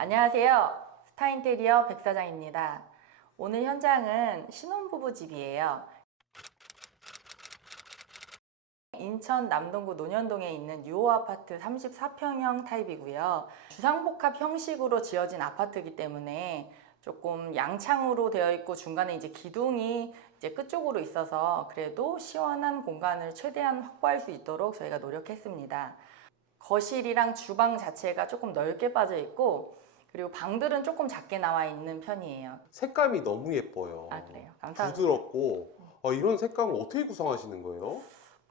안녕하세요. 스타인테리어 백사장입니다. 오늘 현장은 신혼부부 집이에요. 인천 남동구 논현동에 있는 유호 아파트 34평형 타입이고요. 주상복합 형식으로 지어진 아파트이기 때문에 조금 양창으로 되어 있고 중간에 이제 기둥이 이제 끝쪽으로 있어서 그래도 시원한 공간을 최대한 확보할 수 있도록 저희가 노력했습니다. 거실이랑 주방 자체가 조금 넓게 빠져 있고 그리고 방들은 조금 작게 나와 있는 편이에요. 색감이 너무 예뻐요. 아, 그래요? 감사합니다. 부드럽고 이런 색감을 어떻게 구성하시는 거예요?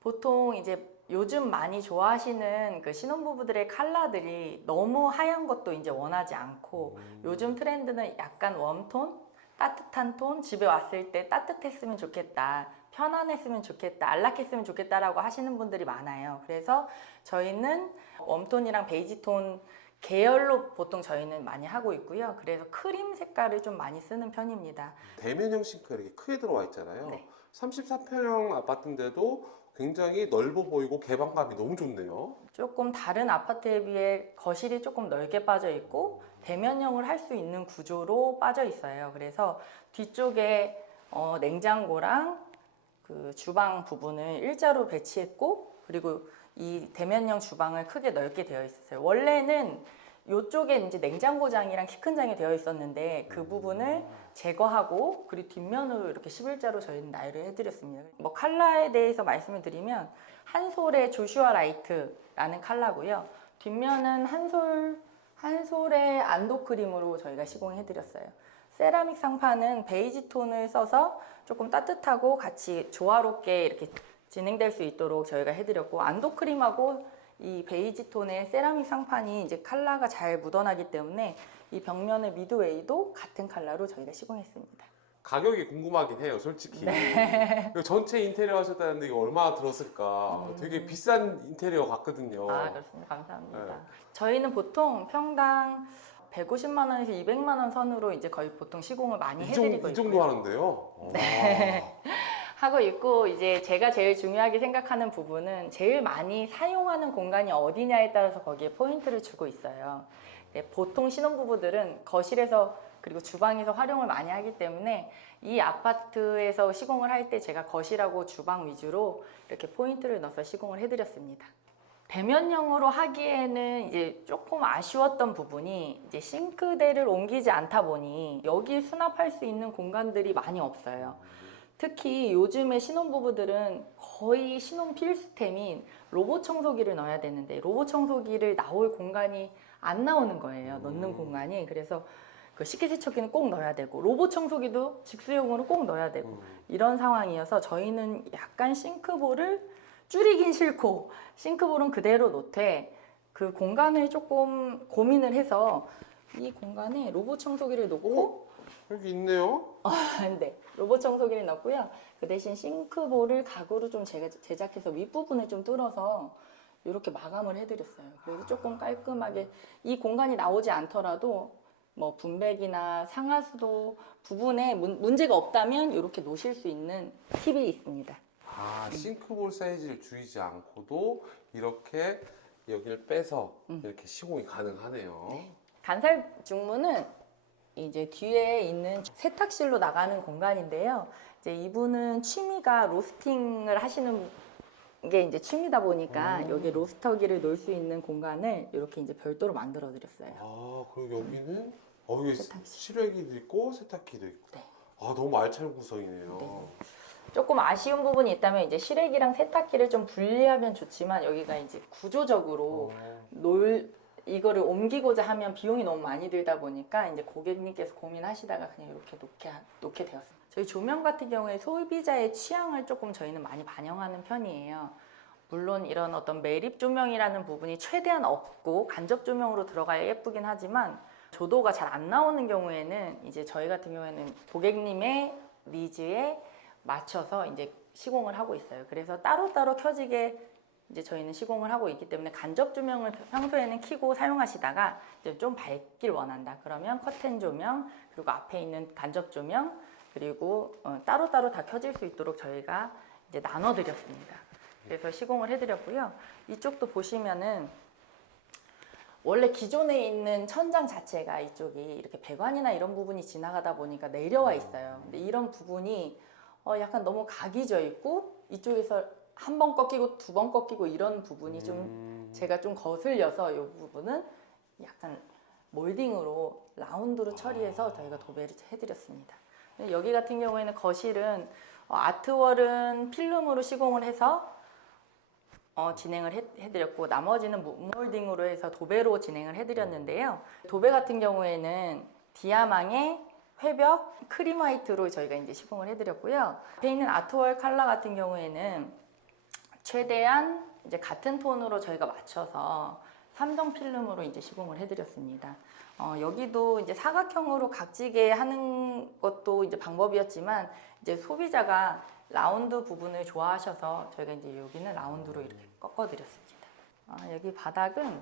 보통 이제 요즘 많이 좋아하시는 그 신혼부부들의 컬러들이 너무 하얀 것도 이제 원하지 않고 요즘 트렌드는 약간 웜톤, 따뜻한 톤, 집에 왔을 때 따뜻했으면 좋겠다, 편안했으면 좋겠다, 안락했으면 좋겠다라고 하시는 분들이 많아요. 그래서 저희는 웜톤이랑 베이지톤 계열로 보통 저희는 많이 하고 있고요. 그래서 크림 색깔을 좀 많이 쓰는 편입니다. 대면형 싱크가 이렇게 크게 들어와 있잖아요. 네. 34평형 아파트인데도 굉장히 넓어 보이고 개방감이 너무 좋네요. 조금 다른 아파트에 비해 거실이 조금 넓게 빠져 있고 대면형을 할 수 있는 구조로 빠져 있어요. 그래서 뒤쪽에 냉장고랑 그 주방 부분을 일자로 배치했고 그리고 이 대면형 주방을 크게 넓게 되어 있었어요. 원래는 이쪽에 이제 냉장고장이랑 키 큰 장이 되어 있었는데 그 부분을 제거하고 그리고 뒷면으로 이렇게 11자로 저희는 나열을 해드렸습니다. 뭐 컬러에 대해서 말씀을 드리면 한솔의 조슈아 라이트라는 컬러고요. 뒷면은 한솔의 안도 크림으로 저희가 시공해드렸어요. 세라믹 상판은 베이지 톤을 써서 조금 따뜻하고 같이 조화롭게 이렇게 진행될 수 있도록 저희가 해드렸고 안도 크림하고 이 베이지 톤의 세라믹 상판이 이제 컬러가 잘 묻어나기 때문에 이 벽면의 미드웨이도 같은 컬러로 저희가 시공했습니다. 가격이 궁금하긴 해요, 솔직히. 네. 이거 전체 인테리어 하셨다는데 이거 얼마나 들었을까? 되게 비싼 인테리어 같거든요. 아, 그렇습니다. 감사합니다. 네. 저희는 보통 평당 150만 원에서 200만 원 선으로 이제 거의 보통 시공을 많이 해드리고 이 정도 있고요. 하는데요? 네. 하고 있고 이제 제가 제일 중요하게 생각하는 부분은 제일 많이 사용하는 공간이 어디냐에 따라서 거기에 포인트를 주고 있어요. 네, 보통 신혼부부들은 거실에서 그리고 주방에서 활용을 많이 하기 때문에 이 아파트에서 시공을 할 때 제가 거실하고 주방 위주로 이렇게 포인트를 넣어서 시공을 해드렸습니다. 대면형으로 하기에는 이제 조금 아쉬웠던 부분이 이제 싱크대를 옮기지 않다 보니 여기 수납할 수 있는 공간들이 많이 없어요. 특히 요즘에 신혼부부들은 거의 신혼 필수템인 로봇 청소기를 넣어야 되는데 로봇 청소기를 나올 공간이 안 나오는 거예요. 넣는 공간이. 그래서 그 식기세척기는 꼭 넣어야 되고 로봇 청소기도 직수용으로 꼭 넣어야 되고 이런 상황이어서 저희는 약간 싱크볼을 줄이긴 싫고 싱크볼은 그대로 놓되 그 공간을 조금 고민을 해서 이 공간에 로봇 청소기를 놓고 여기 있네요. 네, 로봇 청소기를 넣고요. 그 대신 싱크볼을 가구로 좀 제작해서 윗부분을 좀 뚫어서 이렇게 마감을 해드렸어요. 그래서 조금 깔끔하게 이 공간이 나오지 않더라도 뭐 분배기나 상하수도 부분에 문제가 없다면 이렇게 놓으실 수 있는 팁이 있습니다. 싱크볼 사이즈를 줄이지 않고도 이렇게 여기를 빼서 이렇게 시공이 가능하네요. 간살 중문은 이제 뒤에 있는 세탁실로 나가는 공간인데요. 이제 이분은 취미가 로스팅을 하시는 게 이제 취미다 보니까 여기 로스터기를 놓을 수 있는 공간을 이렇게 이제 별도로 만들어 드렸어요. 그리고 여기는 여기 실외기도 있고 세탁기도 있고. 네. 너무 알찬 구성이네요. 네. 조금 아쉬운 부분이 있다면 이제 실외기랑 세탁기를 좀 분리하면 좋지만 여기가 이제 구조적으로 이거를 옮기고자 하면 비용이 너무 많이 들다 보니까 이제 고객님께서 고민하시다가 그냥 이렇게 놓게 되었습니다. 저희 조명 같은 경우에 소비자의 취향을 조금 저희는 많이 반영하는 편이에요. 물론 이런 어떤 매립 조명이라는 부분이 최대한 없고 간접 조명으로 들어가야 예쁘긴 하지만 조도가 잘 안 나오는 경우에는 이제 저희 같은 경우에는 고객님의 니즈에 맞춰서 이제 시공을 하고 있어요. 그래서 따로따로 켜지게 이제 저희는 시공을 하고 있기 때문에 간접 조명을 평소에는 켜고 사용하시다가 이제 좀 밝길 원한다. 그러면 커튼 조명, 그리고 앞에 있는 간접 조명, 그리고 따로따로 다 켜질 수 있도록 저희가 이제 나눠드렸습니다. 그래서 시공을 해드렸고요. 이쪽도 보시면은 원래 기존에 있는 천장 자체가 이쪽이 이렇게 배관이나 이런 부분이 지나가다 보니까 내려와 있어요. 근데 이런 부분이 약간 너무 각이 져 있고 이쪽에서 한 번 꺾이고 두 번 꺾이고 이런 부분이 좀 제가 좀 거슬려서 이 부분은 약간 몰딩으로 라운드로 처리해서 저희가 도배를 해드렸습니다. 여기 같은 경우에는 거실은 아트월은 필름으로 시공을 해서 진행을 해드렸고 나머지는 무몰딩으로 해서 도배로 진행을 해드렸는데요. 도배 같은 경우에는 디아망의 회벽 크림 화이트로 저희가 이제 시공을 해드렸고요. 앞에 있는 아트월 컬러 같은 경우에는 최대한 이제 같은 톤으로 저희가 맞춰서 삼성 필름으로 이제 시공을 해드렸습니다. 여기도 이제 사각형으로 각지게 하는 것도 이제 방법이었지만 이제 소비자가 라운드 부분을 좋아하셔서 저희가 이제 여기는 라운드로 이렇게 꺾어드렸습니다. 여기 바닥은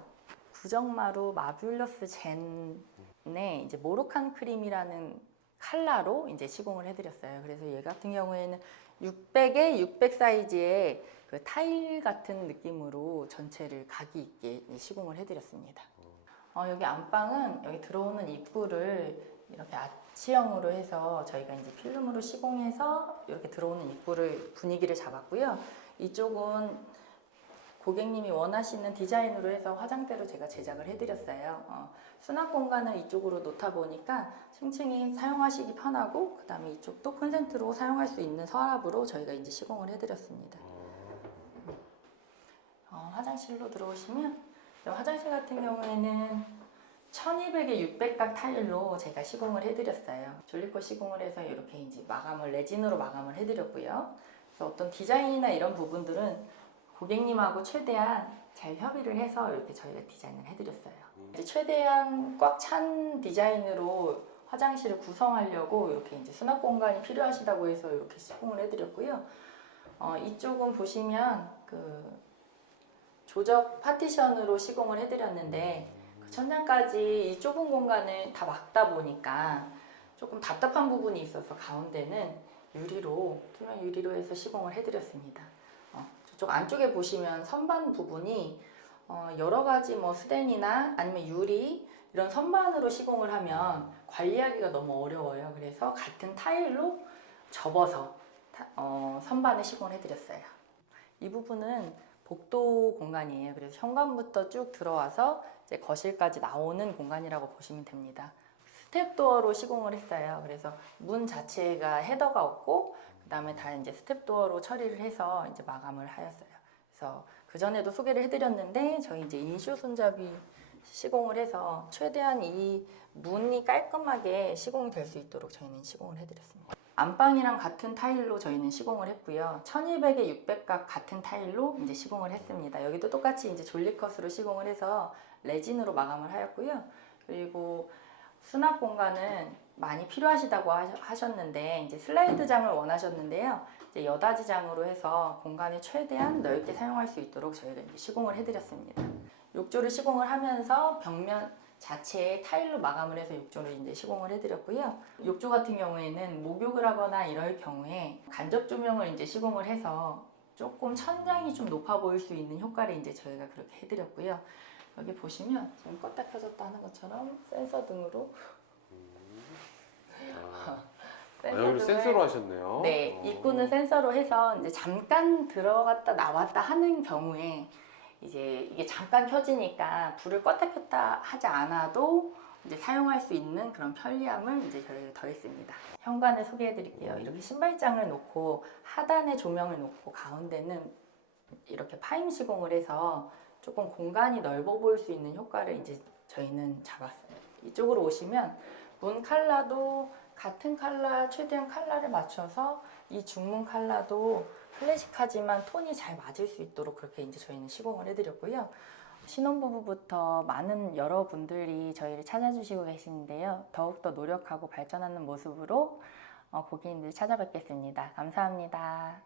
구정마루 마뷸러스 젠의 이제 모로칸 크림이라는 컬러로 이제 시공을 해드렸어요. 그래서 얘 같은 경우에는 600에 600 사이즈의 그 타일 같은 느낌으로 전체를 각이 있게 시공을 해드렸습니다. 여기 안방은 여기 들어오는 입구를 이렇게 아치형으로 해서 저희가 이제 필름으로 시공해서 이렇게 들어오는 입구를 분위기를 잡았고요. 이쪽은 고객님이 원하시는 디자인으로 해서 화장대로 제가 제작을 해드렸어요. 수납 공간을 이쪽으로 놓다 보니까 층층이 사용하시기 편하고 그 다음에 이쪽도 콘센트로 사용할 수 있는 서랍으로 저희가 이제 시공을 해드렸습니다. 화장실로 들어오시면 화장실 같은 경우에는 1200에 600각 타일로 제가 시공을 해드렸어요. 졸리코 시공을 해서 이렇게 이제 마감을 레진으로 마감을 해드렸고요. 그래서 어떤 디자인이나 이런 부분들은 고객님하고 최대한 잘 협의를 해서 이렇게 저희가 디자인을 해드렸어요. 이제 최대한 꽉 찬 디자인으로 화장실을 구성하려고 이렇게 이제 수납 공간이 필요하시다고 해서 이렇게 시공을 해드렸고요. 이쪽은 보시면 그 조적 파티션으로 시공을 해드렸는데 그 천장까지 이 좁은 공간을 다 막다 보니까 조금 답답한 부분이 있어서 가운데는 유리로 투명 유리로 해서 시공을 해드렸습니다. 저쪽 안쪽에 보시면 선반 부분이 여러 가지 뭐 스텐이나 아니면 유리 이런 선반으로 시공을 하면 관리하기가 너무 어려워요. 그래서 같은 타일로 접어서 선반을 시공을 해드렸어요. 이 부분은 복도 공간이에요. 그래서 현관부터 쭉 들어와서 이제 거실까지 나오는 공간이라고 보시면 됩니다. 스텝도어로 시공을 했어요. 그래서 문 자체가 헤더가 없고 그 다음에 다 이제 스텝도어로 처리를 해서 이제 마감을 하였어요. 그래서 그 전에도 소개를 해드렸는데 저희 이제 인쇼 손잡이 시공을 해서 최대한 이 문이 깔끔하게 시공이 될 수 있도록 저희는 시공을 해드렸습니다. 안방이랑 같은 타일로 저희는 시공을 했고요. 1200에 600각 같은 타일로 이제 시공을 했습니다. 여기도 똑같이 이제 졸리컷으로 시공을 해서 레진으로 마감을 하였고요. 그리고 수납 공간은 많이 필요하시다고 하셨는데 이제 슬라이드장을 원하셨는데요. 이제 여닫이장으로 해서 공간을 최대한 넓게 사용할 수 있도록 저희가 이제 시공을 해드렸습니다. 욕조를 시공을 하면서 벽면 자체에 타일로 마감을 해서 욕조를 이제 시공을 해드렸고요. 욕조 같은 경우에는 목욕을 하거나 이럴 경우에 간접 조명을 이제 시공을 해서 조금 천장이 좀 높아 보일 수 있는 효과를 이제 저희가 그렇게 해드렸고요. 여기 보시면 지금 껐다 켜졌다 하는 것처럼 센서 등으로 여기를 센서로 하셨네요. 네, 입구는 센서로 해서 이제 잠깐 들어갔다 나왔다 하는 경우에 이제 이게 잠깐 켜지니까 불을 껐다 켰다 하지 않아도 이제 사용할 수 있는 그런 편리함을 이제 저희가 더했습니다. 현관을 소개해 드릴게요. 이렇게 신발장을 놓고 하단에 조명을 놓고 가운데는 이렇게 파임 시공을 해서 조금 공간이 넓어 보일 수 있는 효과를 이제 저희는 잡았어요. 이쪽으로 오시면 문 컬러도 같은 컬러, 최대한 컬러를 맞춰서 이 중문 컬러도 클래식하지만 톤이 잘 맞을 수 있도록 그렇게 이제 저희는 시공을 해드렸고요. 신혼부부부터 많은 여러분들이 저희를 찾아주시고 계시는데요. 더욱더 노력하고 발전하는 모습으로 고객님들 찾아뵙겠습니다. 감사합니다.